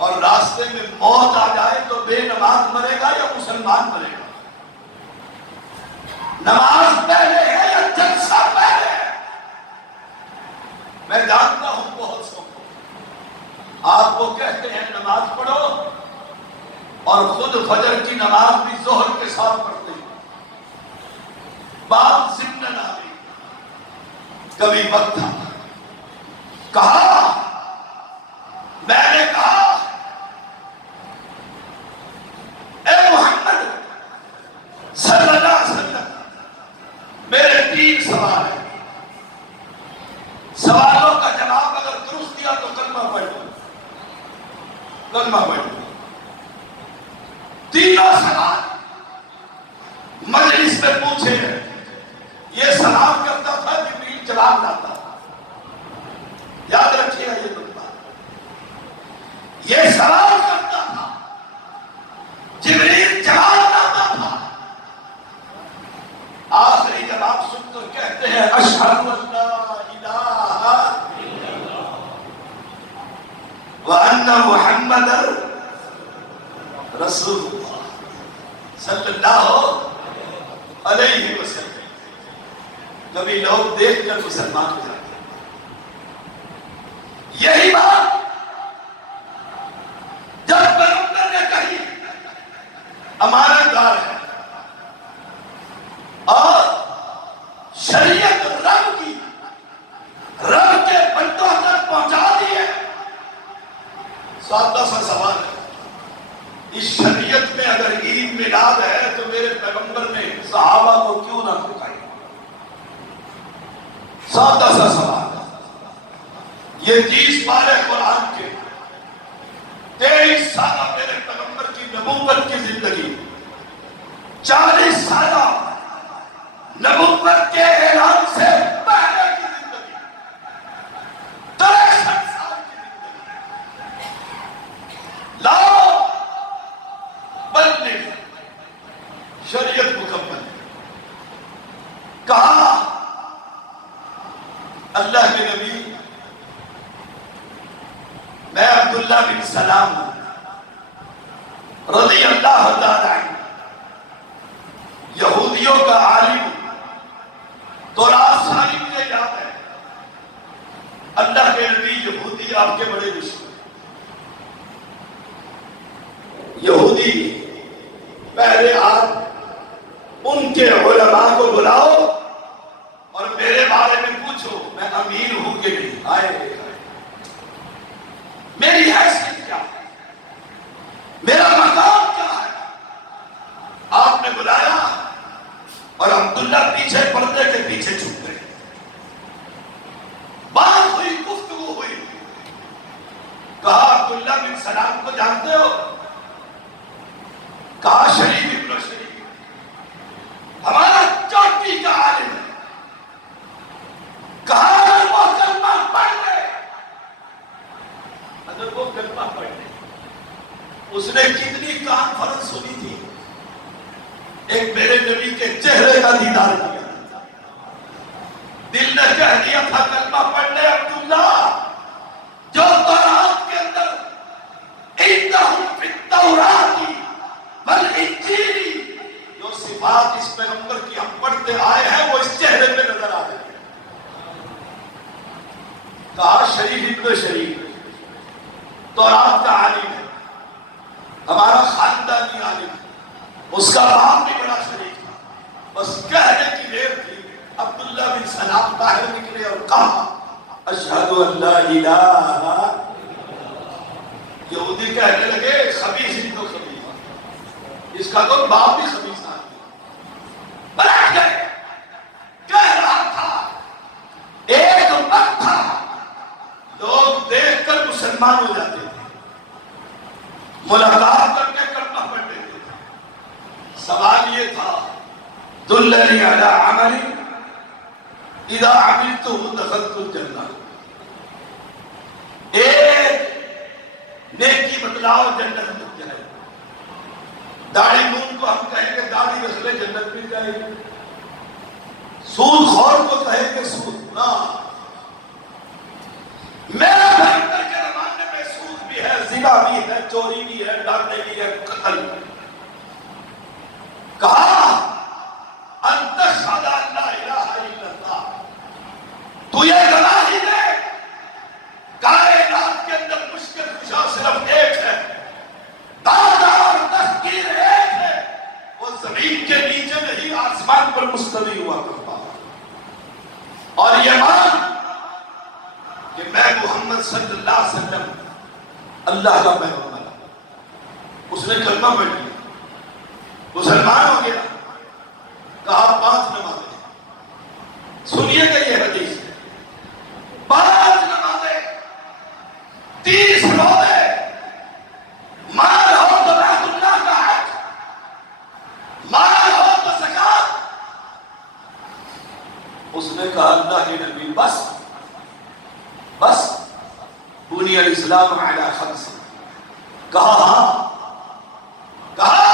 اور راستے میں موت آ جائے تو بے نماز مرے گا یا مسلمان مرے گا؟ نماز پہلے ہے یا جلسہ پہلے ہے؟ میں جانتا ہوں بہت سو آپ کو کہتے ہیں نماز پڑھو اور خود فجر کی نماز بھی ظہر کے ساتھ پڑھتے ہیں. بات ضمن آ گئی. کبھی وقت تھا کہا میں نے کہا اے محمد صلی اللہ علیہ وسلم میرے 3 سوال ہیں. سوالوں کا جواب اگر درست دیا تو کلمہ پڑھ لو. کلمہ پڑھ لو. تینوں سوال مجلس میں پوچھے ہیں. یہ سلام کرتا تھا جبریل جواب لاتا. یاد رکھیے گا یہ نقطہ. یہ سوال کرتا تھا جبریل جواب لاتا تھا. آخری جواب سن کر کہتے ہیں اشہد ان لا الہ الا اللہ وان محمدا رسول اللہ صلی اللہ علیہ وسلم. کبھی لوگ دیکھ کر مسلمان ہو جاتے ہیں. یہی بات جب پیغمبر نے کہی امانت دار ہے اور شریعت رب کی رب کے بندوں تک پہنچا دی ہے. سادہ سا سوال ہے اس شریعت میں اگر عید میلاد ہے تو میرے پیغمبر نے صحابہ کو کیوں نہ پکائی؟ سادہ سا سوال ہے. یہ 30 پارے قرآن کے 23 سالہ میرے پیغمبر کی نبوت کی زندگی 40 سالہ نبوت کے اعلان سے پہلے کی زندگی 63 سال کی زندگی لاؤ بننے شریعت مکمل. کہا اللہ کے نبی میں عبداللہ بن سلام رضی اللہ تعالیٰ عنہ یہودیوں کا عالم. تو رات ساری مجھے یاد ہے اللہ کے نبی یہودی آپ کے بڑے دشمن. یہودی پہلے آپ ان کے علماء کو بلاؤ اور میرے بارے میں پوچھو میں امیر ہوں کہ نہیں. آئے میری حیثیت کیا ہے, میرا مقام کیا ہے. آپ نے بلایا اور عبداللہ پیچھے پردے کے پیچھے چھپ گئے. بات ہوئی, گفتگو ہوئی. کہا عبداللہ بن سلام کو جانتے ہو؟ کہا شریف ابن شریف ہمارا چوٹی کا عالم ہے. کہا اگر وہ کلمہ پڑھ لے, اگر وہ کلمہ پڑھ لے. اس نے کتنی کانفرنس سنی تھی. ایک میرے نبی کے چہرے کا دیدار کیا, دل نے کہہ دیا تھا کلمہ پڑھ لے عبداللہ. جو تورات کے اندر انہم فی التوراۃ والانجیل جو صفات اس پیغمبر کی ہم پڑھتے آئے ہیں وہ اس چہرے پہ نظر آ رہے ہیں. کہا شریف ابن شریف تورات کا عالم ہے, ہمارا خاندانی عالم ہے. اس کا باپ بھی بڑا شریف تھا. بس کہنے کی دیر تھی. عبداللہ بن سلام باہر نکلے اور کہا اشہد ان لا الہ. یہودی کہنے لگے خبیث ہی تو خبیث, اس کا تو باپ بھی خبیث تھا. بیٹھ گئے. کہہ رہا تھا ایک وقت تھا لوگ دیکھ کر مسلمان ہو جاتے تھے, ملاقات کر کے کلمہ پڑھ لیتے تھے. سوال یہ تھا دلنی علی عمل اذا عملتہ دخلت الجنہ. ایک نیکی بتلاؤ جنت مل جائے. داڑھی مون کو ہم کہیں گے داڑھی رکھ لے جنت مل جائے گی. سود خور کو کہیں گے سود نہ. میرے پیغمبر کے زمانے میں سود بھی ہے, زنا بھی ہے, چوری بھی ہے، ڈاکے بھی ہے، قتل۔ کہا ان تشہد ان لا الہ الا اللہ، تو یہ گواہی دے کائنات کے اندر مشکل کشا صرف ایک ہے، دادا اور تفکیر ایک ہے، وہ زمین کے نیچے نہیں آسمان پر مستوی ہوا کرتا، اور یہ مان کہ میں محمد صلی اللہ علیہ وسلم اللہ کا پیغمبر ہوں۔ اس نے کلمہ پڑھ لیا، مسلمان ہو گیا۔ کہا 5 نمازیں، سنیے گا یہ حدیث، 5 نمازیں، 30 روزے، مال ہو تو بیت اللہ کا حج، مال ہو تو زکات۔ اس نے کہا اللہ کے نبی بس بنی الاسلام علی 5۔ کہا ہاں، کہا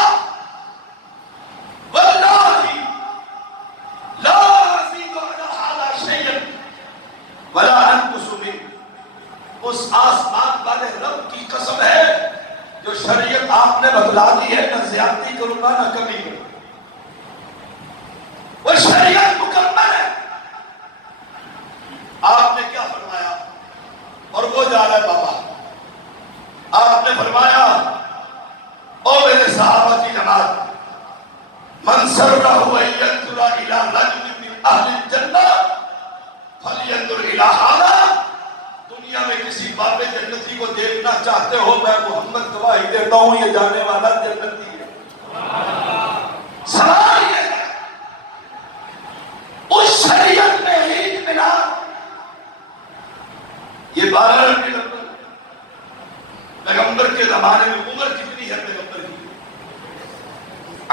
واللہ لا ازید علی ھذا شیئا ولا انقص منہ، اس آسمان والے رب کی قسم ہے جو شریعت آپ نے بتلا دی ہے، نہ زیادتی کروں گا نہ کمی کروں گا، وہ شریعت مکمل ہے۔ آپ نے کیا فرمایا؟ اور وہ جا رہا ہے بابا، آپ نے فرمایا او میرے صحابہ کی جماعت، من سرہ ان ینظر الی رجل من اہل الجنہ فلینظر الی ھذا، دنیا میں کسی باب جنتی کو دیکھنا چاہتے ہو، میں محمد گواہی دیتا ہوں یہ جانے والا جنتی ہے۔ سوال یہ ہے اس شریعت میں ہی ملا یہ 12 ربیع الاول، پیغمبر کے زمانے میں عمر کتنی ہے پیغمبر کی؟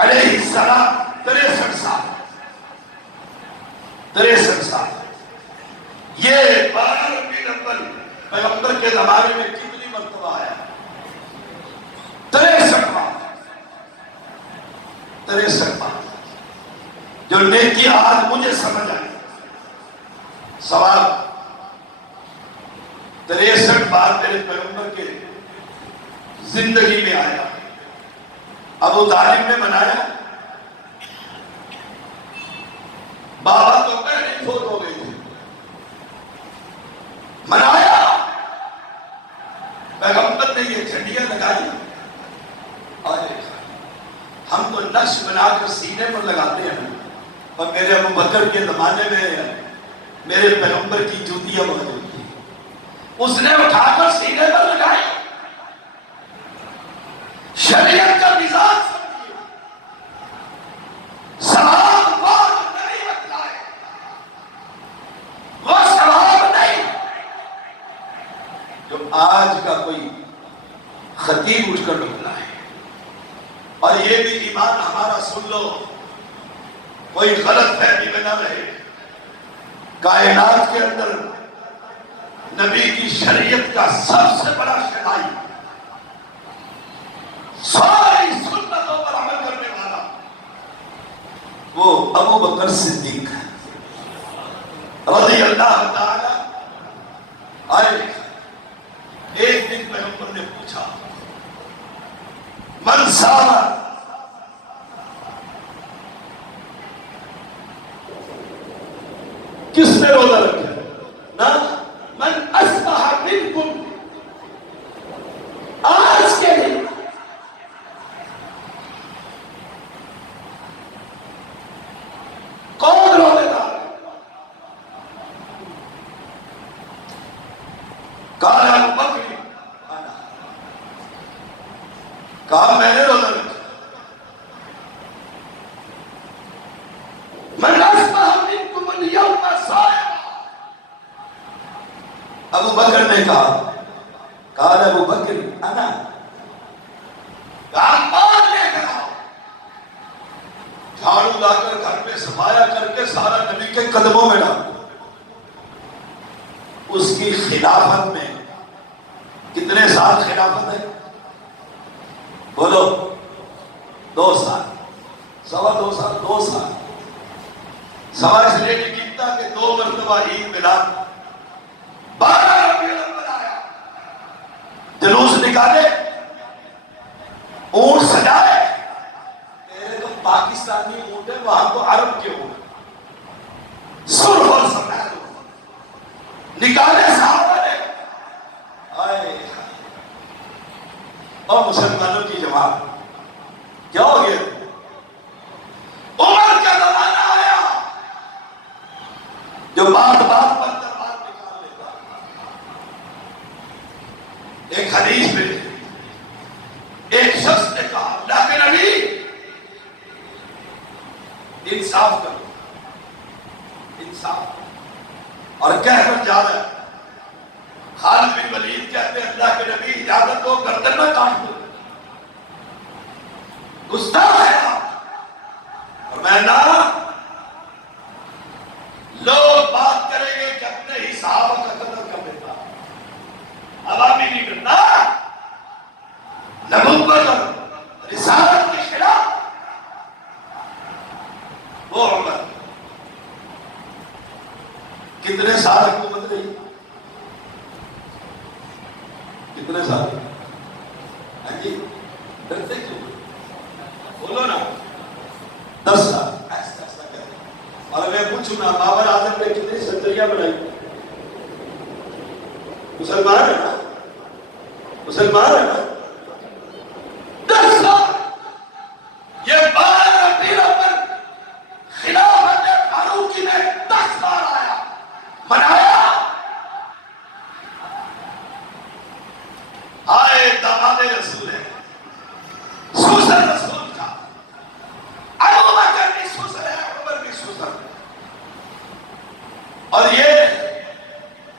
علیہ السلام 63 سال، 63 سال۔ یہ 12 ربیع الاول پیغمبر کے زمانے میں کتنی مرتبہ آیا؟ 63 بار، 63 بار، جو نیکی آج مجھے سمجھ آئی۔ سوال 63 بار میرے پیغمبر کے زندگی میں آیا، ابو طالب نے منایا، بابا تو پہلے ہی فوت ہو گئے تھے، منایا، پیغمبر نے یہ جھنڈیاں لگائی، اور ہم تو نقش بنا کر سینے پر لگاتے ہیں، اور میرے ابو بکر کے زمانے میں میرے پیغمبر کی جوتیاں موجود تھی، اس نے اٹھا کر سینے پر لگائی۔ شریعت کا مزاج سمجھیے، ثواب وہ نہیں بتلائے، وہ ثواب نہیں جو آج کا کوئی خطیب اٹھ کر بتلائے۔ اور یہ بھی ایمان ہمارا سن لو، کوئی غلط فہمی میں نہ رہے، کائنات کے اندر نبی کی شریعت کا سب سے بڑا شہدائی، ساری سنتوں پر عمل کرنے والا، وہ ابو بکر صدیق رضی اللہ تعالی عنہ۔ ایک دن پیغمبر نے پوچھا من صام، کس نے روزہ رکھا؟ نہ من اصبح منکم، آج کے دن کون روزے دار؟ کہا ابو بکر، کہا میں نے روزہ رکھا۔ من اصبح منکم اليوم صائما، ابو بکر نے کہا ابو بکر انا، کہا مان لے کر آؤ، جھاڑو لا کر گھر میں صفایا کر کے سارا نبی کے قدموں میں ڈال۔ اس کی خلافت میں کتنے سال خلافت ہے؟ بولو، 2 سال، 2.25 سال، 2 سال۔ سوا اس لیے نہیں گنتا کہ 2 مرتبہ عید میلاد، 12 ربیع الاول آیا، جلوس نکالے، اونٹ سجائے، میرے تو پاکستانی اونٹ ہے، وہاں تو عرب کے اونٹ، سرخ اور سفید نکالے صحابہ نے. آئے اور مسلمانوں کی جماعت کیا ہو گیا؟ عمر کا زمانہ آیا جو بات بات پر تلوار نکال لیتا. ایک حدیث میں ایک شخص نے کہا اللہ کے نبی انصاف کرو، انصاف، اور کہہ کر جا رہا ہے. خالد بن ولید کہتے ہیں اللہ کے نبی اجازت ہو گردن میں کاٹ دو، گستاخ ہے آپ. اور میں نہ لوگ بات کریں گے کہ اپنے ہی صحابہ کا قتل کر دیتا، عوامی نہیں کرنا، نبوت اور رسالت کے خلاف. وہ عمر کتنے سال حکومت رہی؟ کتنے سال؟ ہاں جی ڈرتے کیوں؟ بولو نا. 10 سال. ایسا ایسا کہتے ہیں. اور میں پوچھوں نا بابر اعظم نے کتنی سنتریاں بنائی؟ مسلمان ہے نا، مسلمان ہے نا. 10 سال. یہ 12 ربیع الاول خلافت فاروقی میں 10 بار آیا، منایا. آئے داماد رسول ہے، سوسن رسول کا. ابو بکر بھی سوسن ہے، عمر بھی سوسن ہے. اور یہ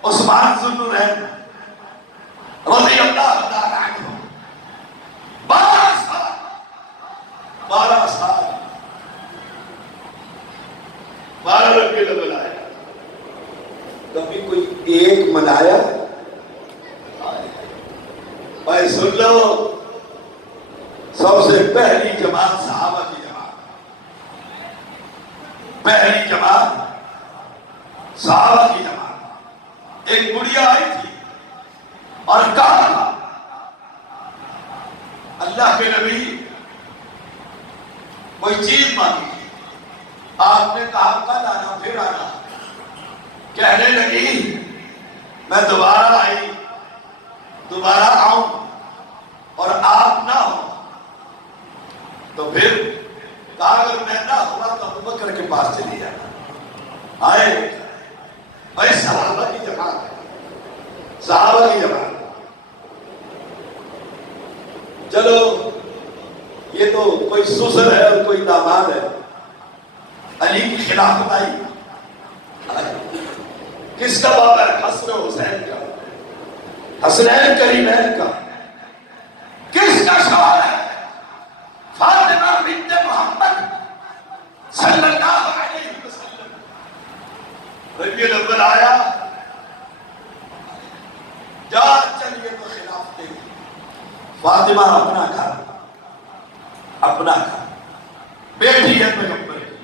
عثمان ذو النورین رضی اللہ تعالی عنہ 12 سال، 12 سال 12 ربیع الاول آیا. کبھی کوئی ایک منایا؟ بھائی سن لو، سب سے پہلی جماعت صحابہ کی جماعت، پہلی جماعت صحابہ کی جماعت. ایک بڑھیا آئی تھی اور کہا اللہ کے نبی کوئی چیز مانگی. آپ نے کہا کل آنا، پھر آنا. کہنے لگی میں دوبارہ آئی، دوبارہ آؤں اور آپ نہ ہو تو پھر کہا اگر میں نہ ہوا تو ابو بکر کے پاس چلی جانا. آئے بھائی صحابہ کی جماعت ہے، صحابہ کی جماعت. چلو یہ تو کوئی سسر ہے اور کوئی داماد ہے. علی کی خلافت آئی، کس کا بابا ہے؟ حسن و حسین کا، حسنین کریمین کا. کس کا شوہر ہے؟ فاطمہ بنت محمد صلی اللہ علیہ وسلم. ربیع الاول آیا، جا چلیے تو خلاف دے. فاطمہ اپنا گھر، اپنا گھر، بیٹی ہے پیغمبر کی،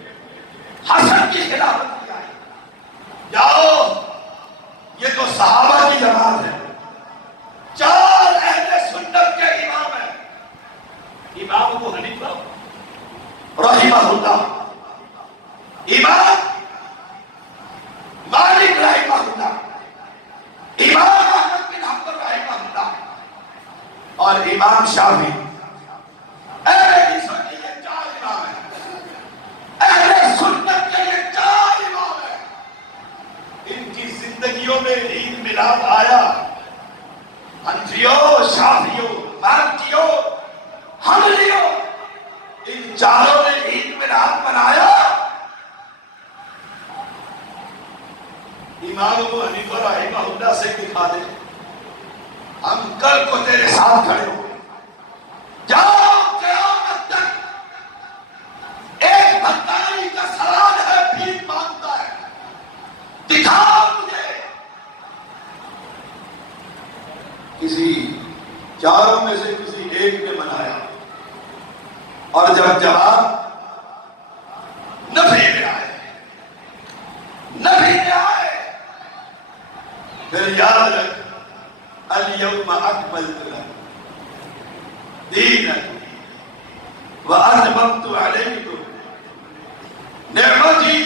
حسن کی خلافت کی آئی. جاؤ، یہ تو صحابہ کی جماعت ہے، 4 اہل سنت کے امام ہیں. امام ابو حنیفہ رحمہ اللہ، امام مالک رحمہ اللہ، امام احمد بن حنبل رحمہ اللہ، اور امام شافعی. اہل حدیثوں کے یہ 4 امام ہیں، اہل سنت کے یہ 4 امام ہیں. ان کی زندگیوں میں عید میلاد آیا. حنفیوں، شافعیوں، مالکیوں، حنبلیوں، ان 4 نے عید میلاد منایا. امام ابو حنیفہ رحمہ اللہ سے دکھا دے، ہم کل کو تیرے ساتھ کھڑے ہو. جاؤ قیامت تک ایک بھکاری کا سوال ہے، بھیک مانگتا ہے، دکھاؤ مجھے. کسی 4 میں سے کسی ایک نے منایا، اور جب جواب نفی میں آئے، نفی میں آئے، پھر یاد رکھ الیوم اکملت لکم دینکم وَأَتْمَمْتُ عَلَيْكُمْ نعمتي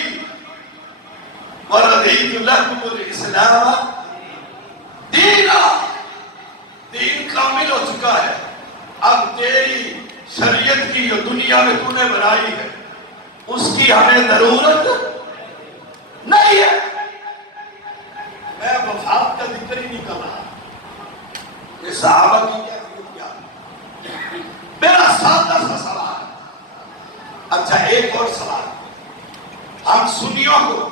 وَرَضِيتُ لَكُمُ الْإِسْلَامَ دِينًا. دین کامل ہو چکا ہے. اب تیری شریعت کی جو دنیا میں تو نے بنائی ہے اس کی ہمیں ضرورت نہیں ہے. میں وفات کا ذکر ہی نہیں کر رہا. یہ صحابہ کی کیا ضرورت کیا؟ میرا سادہ سا سوال. اچھا ایک اور سوال. ہم سنیوں کو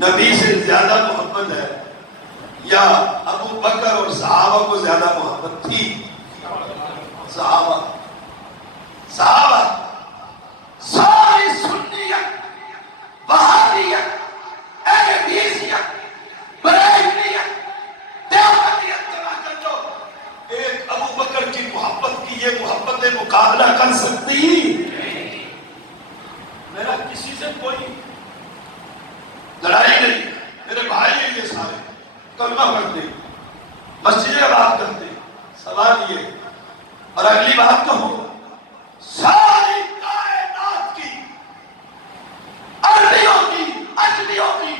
نبی سے زیادہ محبت ہے یا ابو بکر اور صحابہ کو زیادہ محبت تھی؟ صحابہ. ساری سنیت، وہابیت، اہل حدیثیت، بریلویت، دیوبندیت جمع کر لو، ایک ابو بکر کی محبت کی یہ محبت مقابلہ کر سکتی؟ میرا کسی سے کوئی لڑائی نہیں. میرے بھائی ہیں یہ سارے، کلمہ پڑھتے، مسجدیں آباد کرتے. سوال یہ، اور اگلی بات کہوں، ساری کائنات کی، عربیوں کی، اجمیوں کی،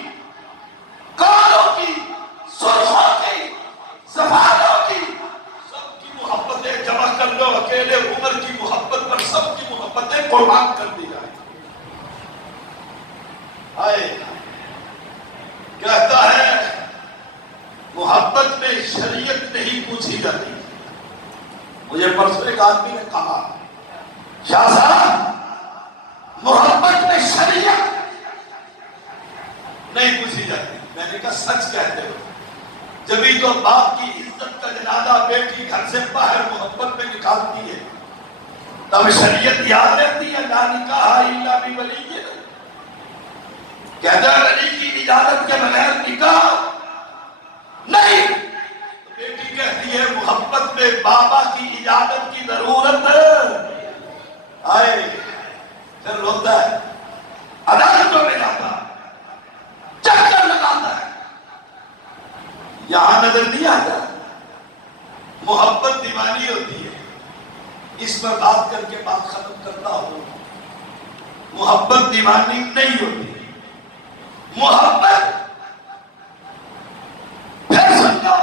کالوں کی، سرخوں کی، سفاروں کی، سب کی محبتیں جمع کر لو، اکیلے عمر کی محبت پر سب کی محبتیں قربان کر دی جائیں. کہتا ہے محبت میں شریعت نہیں پوچھی جاتی. مجھے پرسوں ایک آدمی نے کہا شاہ صاحب محبت میں شریعت نہیں پوچھی جاتی. میں نے کہا سچ کہتے ہو. جبھی تو باپ کی عزت کا جنازہ بیٹی گھر سے باہر محبت میں نکالتی ہے تب شریعت یاد رہتی ہے. لا نکاح الا بولی. کہتا ہے ولی کی اجازت کے بغیر نکاح نہیں. بیٹی کہتی ہے محبت میں بابا کی اجازت کی ضرورت آئے. پھر روتا ہے، عدالتوں میں جاتا ہے، چکر لگاتا ہے. یہاں نظر نہیں آتا محبت دیوانی ہوتی ہے. اس پر بات کر کے بات ختم کرتا ہوں. محبت دیوانی نہیں ہوتی. محبت پھر سمجھو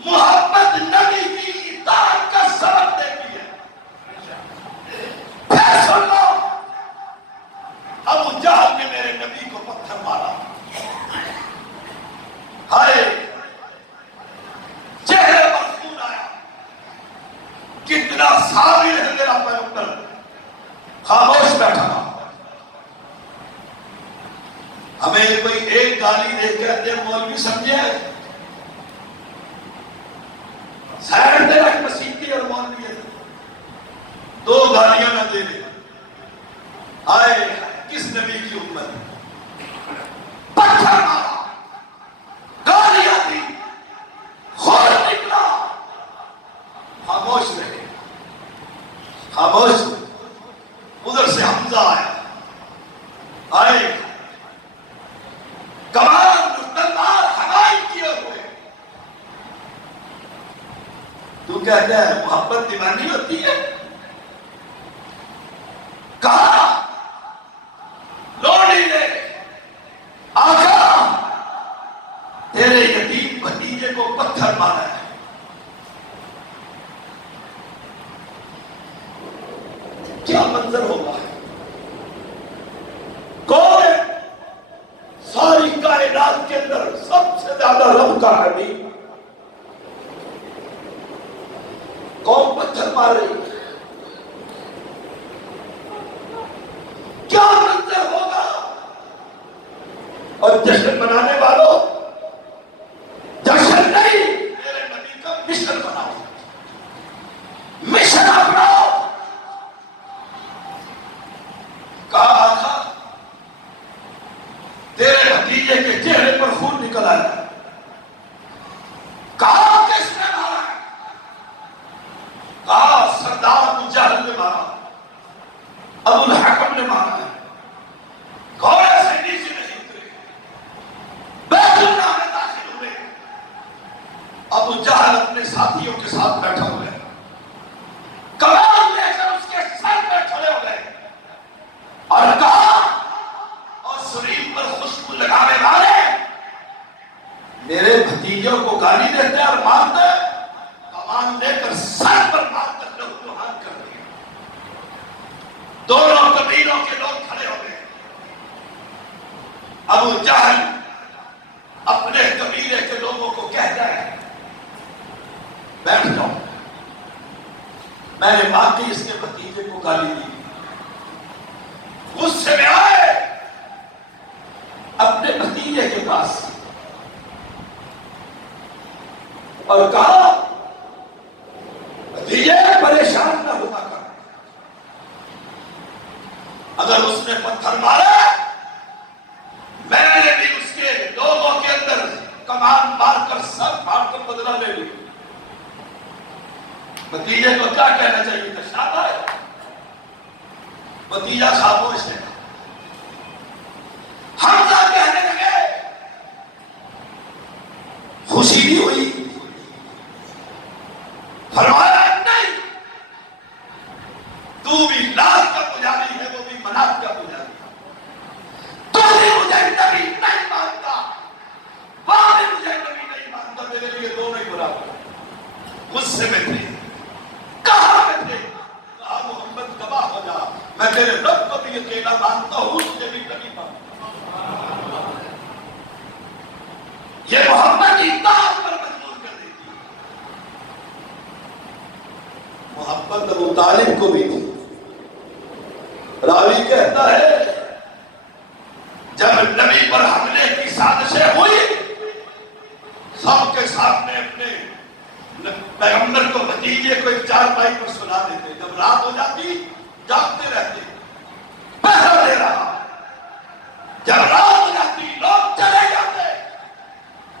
محبت نبی کی اطاعت کا سبب دیتی ہے. پھر سن لو ابو جہل نے میرے نبی کو پتھر مارا. ہائے چہرے پر خون آیا. کتنا صابر ہے میرا پیغمبر، خاموش بیٹھا. ہمیں کوئی ایک گالی دے کہتے ہیں مولوی سمجھے سائڈ دے رکھ مسیحی اور مولوی ہے. دو گالیاں نہ دے دے. آئے کس نبی کی امت؟ پتھر مارا، گالیاں دی، خون نکلا، خاموش رہے. خاموش. ادھر سے حمزہ آیا. آئے کمان تلوار ہمائی کیے ہوئے. تو کہتا ہے محبت دیوانی ہوتی ہے؟ کہا لوڑی نے آقا تیرے یتیم بھتیجے کو پتھر مارا ہے. کیا منظر ہوگا؟ کون ہے ساری کائنات کے اندر سب سے زیادہ رب کا حبیب؟ کون پتھر مار رہی ہے؟ کیا منظر ہوگا؟ اور جشن منانے والوں جشن نہیں، میرے نبی کا مشن بناؤ. مشن اپناؤ. کہا آقا تیرے بھتیجے کے چہرے پر خون نکل آیا. کہا کس نے مارا؟ کہا سردار ابو جہل نے مارا، ابو الحکم نے مارا ہے. گھوڑے سے نیچے نہیں اترے، بیت اللہ میں داخل ہوئے. ابو جہل اپنے ساتھیوں کے ساتھ بیٹھا ہوا ہے. کمان لے گالی دیتے اور مارتے، کمان لے کر سر پر مار کر لہو کر دیا۔ دونوں قبیلوں کے لوگ کھڑے ہو گئے۔ ابو جہل اپنے قبیلے کے لوگوں کو کہتا ہے بیٹھ جاؤ، میں نے واقعی اس کے بھتیجے کو گالی دی۔ غصے میں آئے اپنے بھتیجے کے پاس اور کہا بھتیجے پریشان نہ ہوا کر، اگر اس نے پتھر مارا میں نے بھی اس کے لوگوں کے اندر کمان مار کر سر پھاڑ کر بدلہ لے لی۔ بھتیجے کو کیا کہنا چاہیے تھا؟ شاباش۔ بھتیجا خاموش ہے۔ حمزہ کہنے لگے خوشی بھی ہوئی، فرمایا نہیں، تو بھی لات کا پجاری ہے، وہ بھی منات کا پجاری ہے، تو بھی مجھے نبی نہیں مانتا، وہ بھی مجھے نبی نہیں مانتا، میرے لیے دونوں ہی برابر۔ غصے میں تھے، کہاں میں تھے؟ کہا محمد گواہ ہو جا، میں تیرے رب کو بھی اکیلا مانتا ہوں، تجھے بھی نبی مانتا ہوں۔ یہ محمد کی اطاعت پر مجبور کر دیتی ہے۔ محبت ابو طالب کو بھی تھی۔ راوی کہتا ہے جب نبی پر حملے کی سازشیں ہوئی، سب کے سامنے اپنے پیغمبر کو بھتیجے کو ایک چارپائی پر سلا دیتے، جب رات ہو جاتی جاگتے رہتے، پہرا دے رہا، جب رات ہو جاتی لوگ چلے جاتے،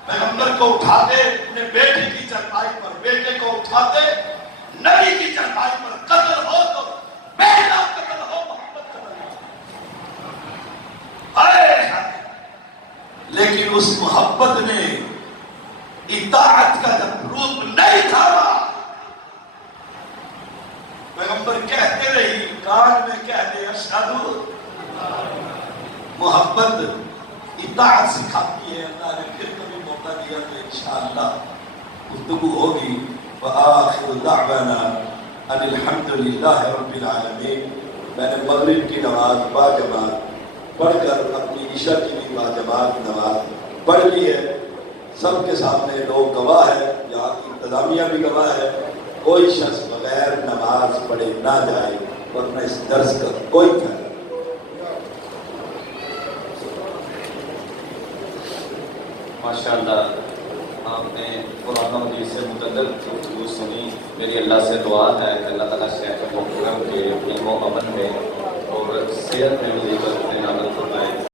پیغمبر کو اٹھاتے اپنے بیٹے کی چارپائی پر، بیٹے کو اٹھاتے نبی کی چارپائی پر، قتل ہو تو بیٹا قتل ہو، محمد قتل ہو۔ لیکن اس محبت نے اطاعت کا جب روپ نہیں تھا، پیغمبر کہتے رہی، کان میں کہتے اشہدو۔ محبت اطاعت سکھاتی ہے۔ اللہ نے پھر کبھی موقع دیا تو انشاءاللہ گفتگو ہوگی۔ وآخر دعوانا ان الحمدللہ رب العالمین۔ میں نے مغرب کی نماز باجماعت پڑھ کر اپنی عشاء کی بھی باجماعت نماز پڑھ لی ہے۔ سب کے سامنے لوگ گواہ ہے، یہاں کی انتظامیہ بھی گواہ ہے، کوئی شخص بغیر نماز پڑھے نہ جائے، ورنہ اس درس کا کوئی فائدہ نہیں۔ ماشاءاللہ آپ نے قرآن و حدیث سے متعلق گفتگو سنی۔ میری اللہ سے دعا ہے کہ اللہ تعالیٰ شیخ محترم کے علم و عمل میں اور صحت میں مزید نعمت فرمائے۔